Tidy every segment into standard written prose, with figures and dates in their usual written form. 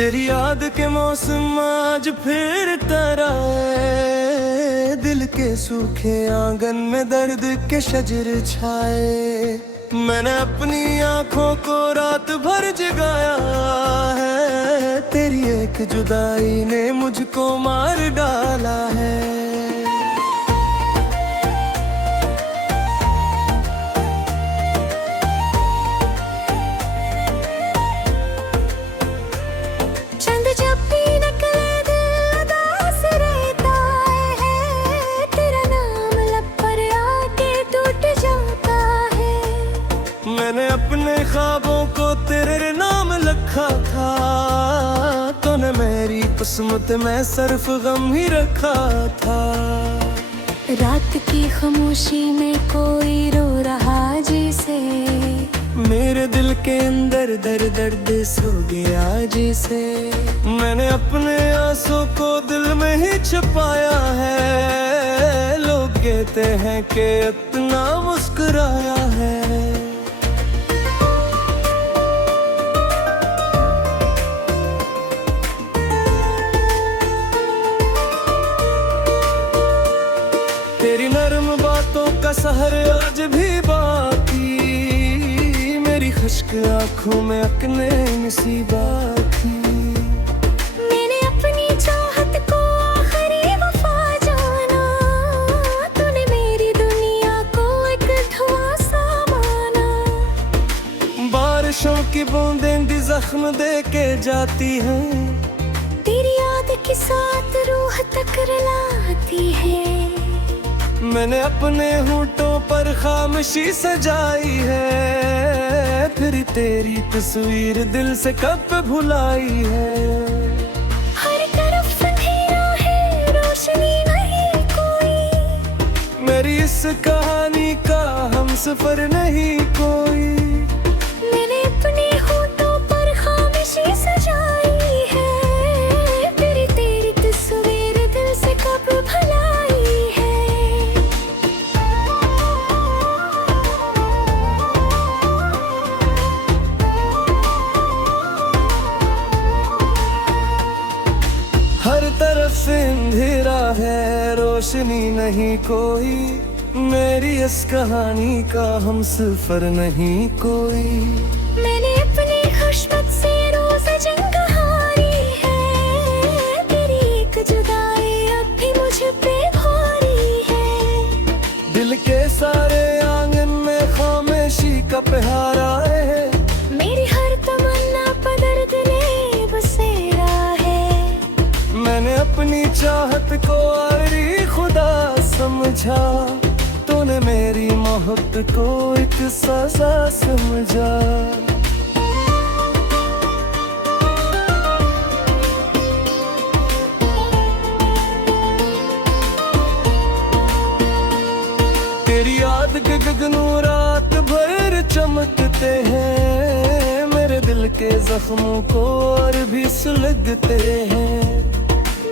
तेरी याद के मौसम आज फिर तराए, दिल के सूखे आंगन में दर्द के शजर छाए। मैंने अपनी आंखों को रात भर जगाया है, तेरी एक जुदाई ने मुझको मार डाला है। मैंने अपने ख्वाबों को तेरे नाम लिखा था, तूने मेरी किस्मत में सिर्फ गम ही रखा था। रात की खामोशी में कोई रो रहा जैसे, मेरे दिल के अंदर दर्द सो गया जैसे। मैंने अपने आंसू को दिल में ही छुपाया है, लोग कहते हैं कि इतना मुस्कुराया है। तेरी नरम बातों का सहर आज भी बाकी, मेरी खुश्क आंखों में अकने नसीबा थी। मैंने अपनी चाहत को आखिरी वफा जाना, तूने मेरी दुनिया को एक धुआं सा माना। बारिशों की बूंदें भी जख्म दे के जाती हैं, तेरी याद के साथ रूह टकराती है। मैंने अपने होंठों पर खामोशी सजाई है, फिर तेरी तस्वीर दिल से कब भुलाई है। हर तरफ अंधेरा है, रोशनी नहीं कोई, मेरी इस कहानी का हमसफर नहीं कोई। मैंने अपने होंठों पर खामोशी सजाई है, फिर तेरी तस्वीर दिल से कब भुलाई है। हर तरफ से अंधेरा है, रोशनी नहीं कोई, मेरी इस कहानी का हमसफर नहीं कोई। मैंने अपनी खुशबत से रोज जंग हारी है, तेरी एक जुदाई अब भी मुझ पे भारी है। दिल के सारे आंगन में खामोशी का पहरा है, मेरी हर तमन्ना पर दर्द ने बसेरा है। मैंने अपनी चाहत को आखिरी खुदा समझा, तूने मेरी मोहब्बत को एक सजा समझा। तेरी याद के गगनों रात भर चमकते हैं, मेरे दिल के जख्मों को और भी सुलगते हैं।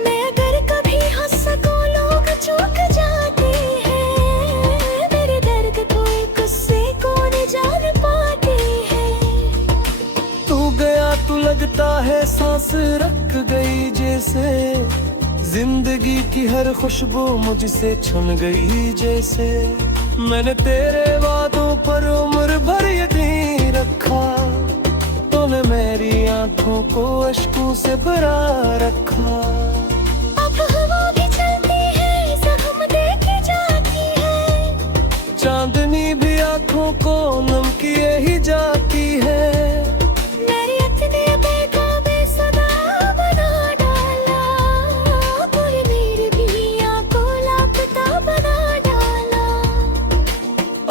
मैं अगर कभी हंस सकूं लोग चूक जाते हैं, मेरे दर्द को गुस्से को न जान पाते हैं। तू गया तू लगता है सांस रख गई जैसे, जिंदगी की हर खुशबू मुझसे छन गई जैसे। मैंने तेरे वादों पर उम्र भर यकीन रखा, तूने मेरी आंखों को अश्कों से भरा रखा। अब हवा भी चलती है, जख्म दे के जाती है, चांदनी भी आंखों को नम किए ही जाती है। मेरी इतने बेकाबे सदा बना डाला, पूरी मेरी दुनिया को लापता बना डाला।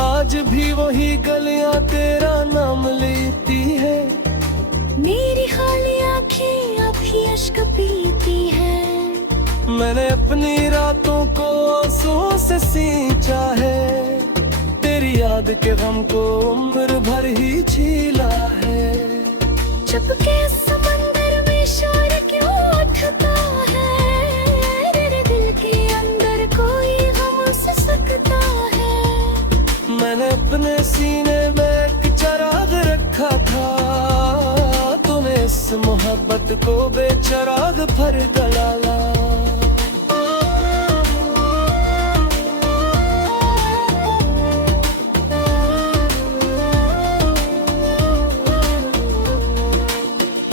आज भी वही गलियां तेरा नाम लेती है, मेरी खाली आँखें अब भी अश्क पीती हैं। मैंने अपनी रातों को आंसुओं से सींचा है, तेरी याद के गम को उम्र भर ही झीला है। चुपके समंदर में शोर क्यों उठता है, मेरे दिल के अंदर कोई गम उस सकता है। मैंने अपने सीने में एक चिराग रखा था, तूने इस मोहब्बत को बेचराग भर गलाला।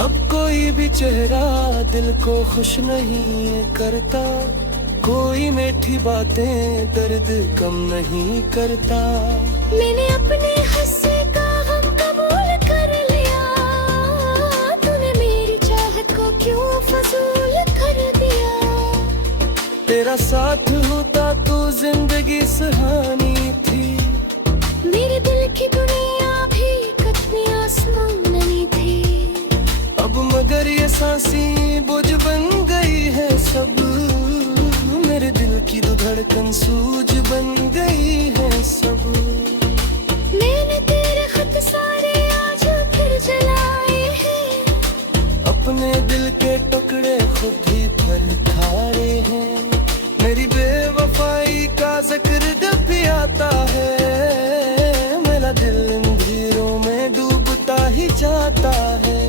अब कोई भी चेहरा दिल को खुश नहीं करता, कोई मीठी बातें दर्द कम नहीं करता। मैंने अपने हंसी का गम कबूल कर लिया, तूने मेरी चाहत को क्यों फजूल कर दिया। तेरा साथ होता तो जिंदगी सुहानी थी, मेरे दिल की दुनिया भी कितनी आसमानी थी। अब मगर ये सांसें बोझ बन गई है सब, मेरे दिल की दो धड़कन सूझ बन गई है सब। मैंने तेरे खत सारे आज फिर जलाए हैं, अपने दिल के टुकड़े खुद ही पलटाए हैं। मेरी बेवफाई का जिक्र जब भी आता है, मेरा दिल अंधेरों में डूबता ही जाता है।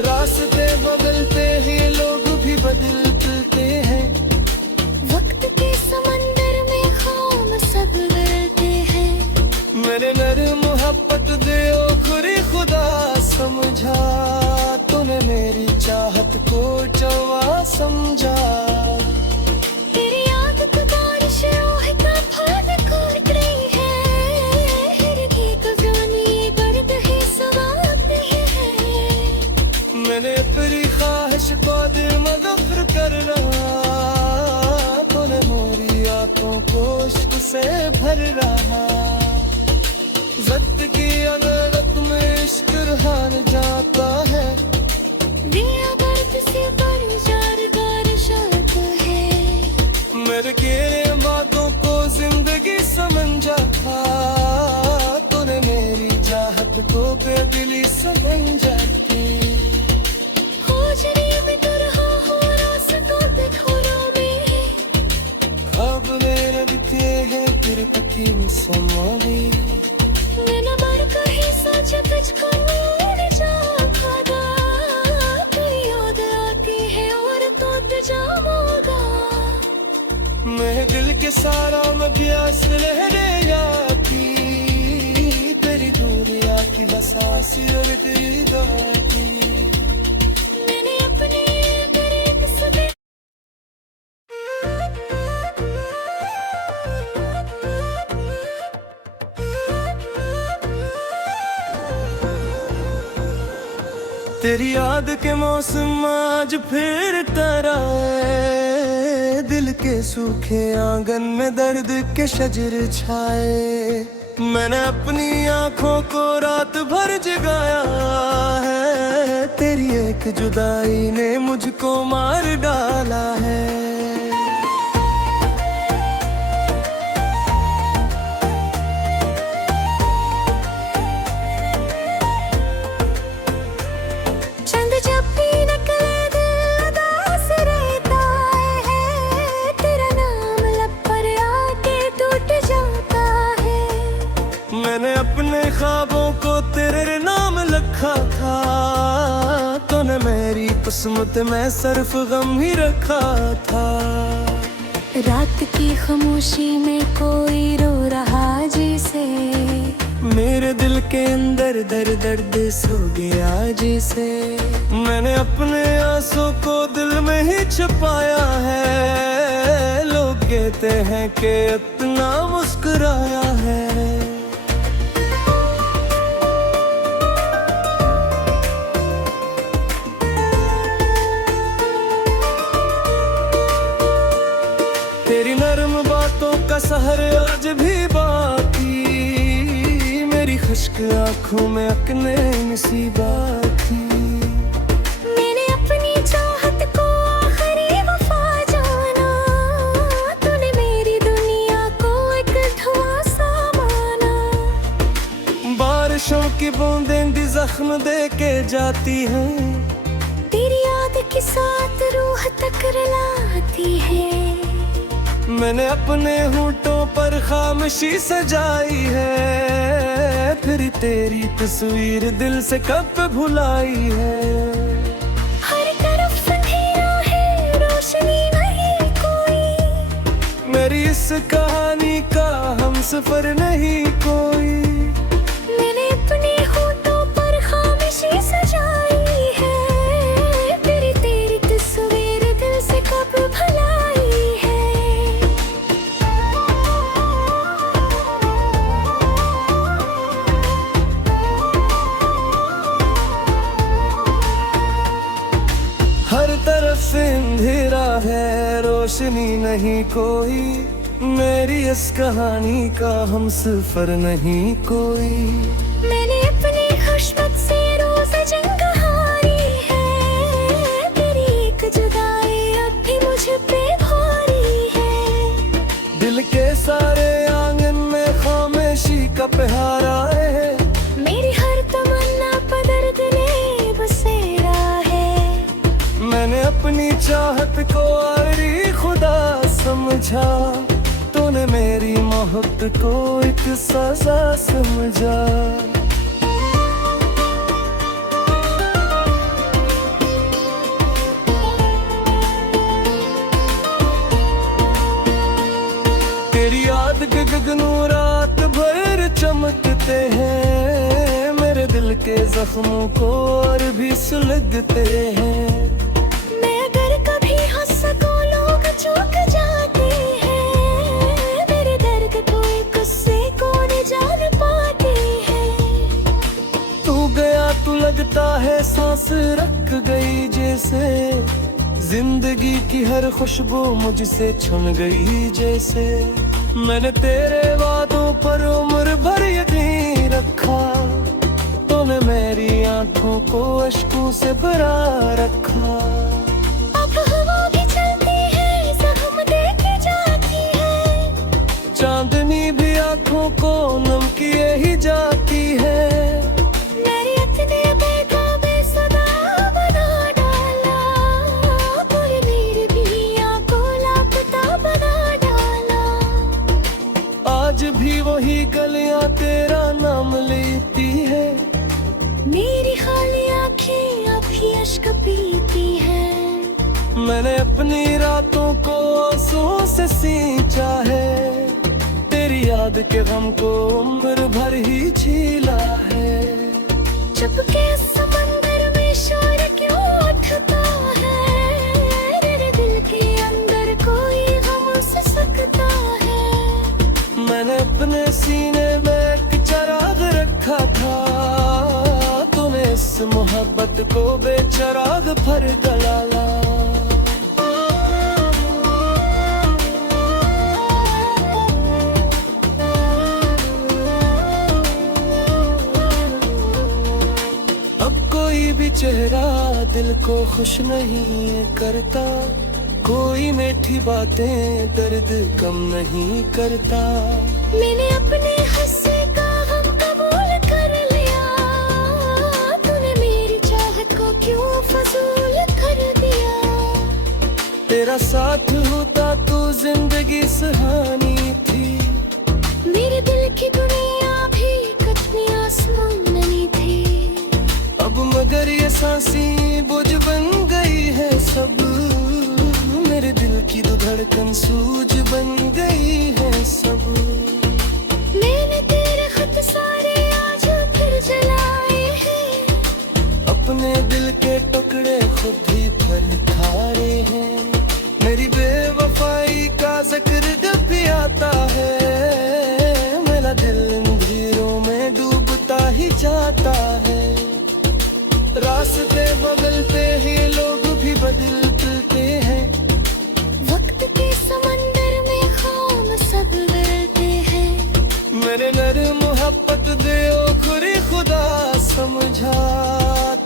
रास्ते बदलते ही लोग भी बदलते हैं, वक्त के समंदर में खाम सब बदलते हैं। मेरे नर मोहब्बत दे ओ खुरी खुदा समझा, तूने मेरी चाहत को जवा समझा। तेरी आदत बारिश रोह का फल काट रही है, हृदय को जानी दर्द है समाप्त है। मैंने तेरी ख्वाहिश को दिल मगफर कर रहा, तूने मोरी आंखों को इश्क से भर रहा। वक्त की अदालत में इश्क हार जाता है, दिया दर्द से बंजार बारिशात है। मेरे केरे बातों को जिंदगी समझा था, तूने मेरी चाहत को बेदिली समझा थी। खोजने में तो रहा हूँ रास्तों पे खोरों में, अब मेरे बीते हैं तेरे पति समाली। मैंने मर कहीं सोचा तुझको उड़ जाऊंगा, कोई याद आती है और तो जाऊंगा। मैं दिल के सारा में प्यास लहरे आती, तेरी दूरिया की बसा सिर तेरी दाती। मैंने अपने करीब से तेरी याद के मौसम आज फिर तराए, दिल के सूखे आंगन में दर्द के शजर छाए। मैंने अपनी आंखों को रात भर जगाया है, तेरी एक जुदाई ने मुझको मार डाला है। चंद जब भी निकले दिल उदास रहता है, तेरा नाम लब पर आके टूट जाता है। मैंने अपने ख्वाबों को तेरे नाम लिखा था, तूने मेरी किस्मत में सिर्फ गम ही रखा था। रात की खामोशी में कोई रो रहा जैसे, मेरे दिल के अंदर दर्द दर्द सो गया जैसे। मैंने अपने आंसू को दिल में ही छुपाया है, लोग कहते हैं कि इतना मुस्कुराया है। तेरी नरम बातों का सहर आज भी बाकी, मेरी खुश्क आंखों में अकने नसीबा थी। मैंने अपनी चाहत को आखिरी वफा जाना, तूने मेरी दुनिया को एक धुआं सा माना। बारिशों की बूंदें भी जख्म दे के जाती हैं, तेरी याद के साथ रूह तक रुलाती है। मैंने अपने होठों पर खामोशी सजाई है, फिर तेरी तस्वीर दिल से कब भुलाई है। हर तरफ अंधेरा है, रोशनी नहीं कोई। मेरी इस कहानी का हमसफर नहीं कोई। मैंने अपने होठों पर खामोशी सजाई है, फिर तेरी तस्वीर दिल से कब भुलाई है। हर तरफ अंधेरा है, रोशनी नहीं कोई। मेरी इस कहानी का हमसफर नहीं कोई। मैंने अपनी खुशबत से रोज जंग हारी है, तेरी एक जुदाई अब भी मुझ पे भारी है। दिल के सारे आंगन में खामोशी का पहरा है, मेरी हर तमन्ना पर दर्द ने बसेरा है। मैंने अपनी चाहत को आखिरी खुदा समझा, तूने मेरी मोहब्बत को एक सजा समझा। तेरी याद के गगनों रात भर चमकते हैं, मेरे दिल के जख्मों को और भी सुलगते हैं। मैं अगर कभी हंस सकूं लोग चूक जाते हैं, मेरे दर्द को एक गुस्से को न जान पाते हैं। तू गया तू लगता है सांस रख गई जैसे, जिंदगी की हर खुशबू मुझसे छन गई जैसे। मैंने तेरे वादों पर उम्र भर यकीन रखा, तूने मेरी आंखों को अश्कों से भरा रखा। अब हवा भी चलती है, जख्म देके जाती है। चांदनी भी आंखों को नम किए ही जाती है। मेरी इतने बेकाबे सदा बना डाला, तूने मेरी भी आंखों लापता बना डाला। आज भी वही गलियां तेरा नाम लेती है, मेरी खाली आंखें अब भी अश्क पीती हैं। मैंने अपनी रातों को आंसुओं से सींचा है, तेरी याद के गम को उम्र भर ही झीला है। चुपके समंदर में शोर क्यों उठता है, मेरे दिल के अंदर कोई गम से सकता है। मैंने अपने सीने में एक चिराग रखा था, तूने इस मोहब्बत को बेचिराग भर डाला। अब कोई भी चेहरा दिल को खुश नहीं करता, कोई मीठी बातें दर्द कम नहीं करता। मैंने अपने हिस्से का गम कबूल कर लिया, तूने मेरी चाहत को क्यों फजूल कर दिया। तेरा साथ होता तो जिंदगी सुहानी थी, मेरे दिल की दुनिया भी कतनी आसमानी थी। अब मगर ये सांसें बोझ बन गई है सब, मेरे दिल की तो धड़कन सूझ बन गई है सब। मैंने तेरे खत सारे आज फिर जलाए हैं, अपने दिल के टुकड़े खुद ही पर खाए हैं। मेरी बेवफाई का जिक्र जब भी आता है, मेरा दिल अंधेरों में डूबता ही जाता है। रास्ते बदलते हैं, लोग भी बदलते हैं, वक्त के समंदर में खाम सब बदलते हैं। मेरे नर मोहब्बत दे ओ खुरी खुदा समझा,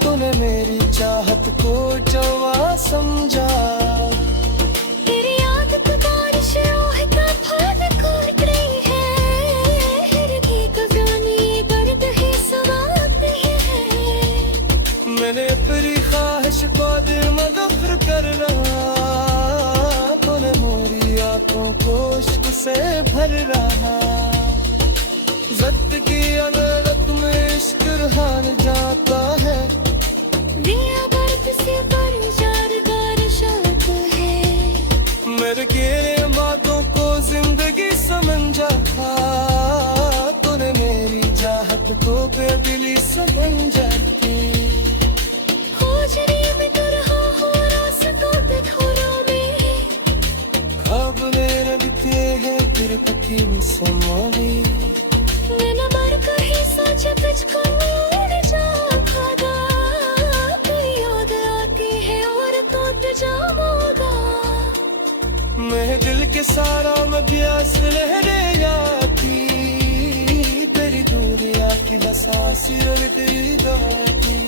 तूने मेरी चाहत को जवा समझा। तेरी याद को बारिश रोह का फल काट रही है, हृदय को जानी दर्द है समाप्त है। मैंने तेरी ख्वाहिश को दिल में दफ्र कर रहा, तूने मोरी रातों को इश्क से भर रहा। ज़िंदगी अदालत में इश्क हार जाता है। दिया दर्द से बड़ी यादगार शर्त है। मेरे किए बातों को जिंदगी समझा था, तूने मेरी चाहत को बेदिली समझा थी। होजरी में तू रहा हो रास्तों पे खोरों में, ख्वाब मेरे बीते हैं तेरे पति समारी। मैंने मर कहीं सोचा तुझको मिल जाऊंगा। कोई याद आती है और तो जाऊंगा। मेरे दिल के सारा में प्यास लहरे आती, तेरी दूरिया की बसा सिर तेरी गाती।